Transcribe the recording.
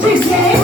Please, say.